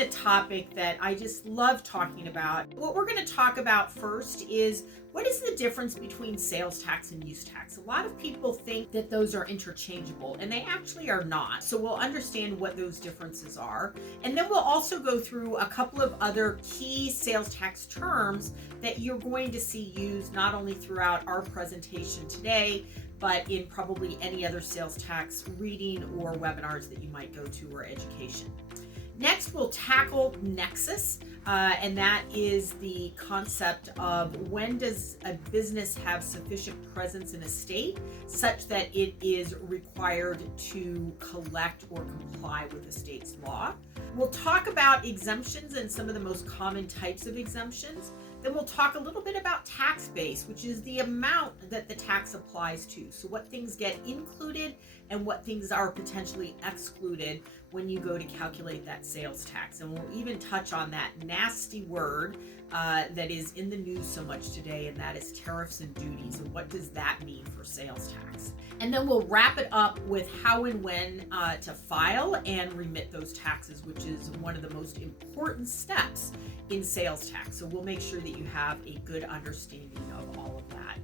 a topic that I just love talking about. What we're going to talk about first is what is the difference between sales tax and use tax? A lot of people think that those are interchangeable, and they actually are not. So we'll understand what those differences are. And then we'll also go through a couple of other key sales tax terms that you're going to see used not only throughout our presentation today, but in probably any other sales tax reading or webinars that you might go to or education. Next, we'll tackle Nexus, and that is the concept of when does a business have sufficient presence in a state such that it is required to collect or comply with the state's law. We'll talk about exemptions and some of the most common types of exemptions. Then we'll talk a little bit about tax base, which is the amount that the tax applies to. So what things get included and what things are potentially excluded when you go to calculate that sales tax. And we'll even touch on that nasty word that is in the news so much today, and that is tariffs and duties, and what does that mean for sales tax. And then we'll wrap it up with how and when to file and remit those taxes, which is one of the most important steps in sales tax. So we'll make sure that you have a good understanding of all of that.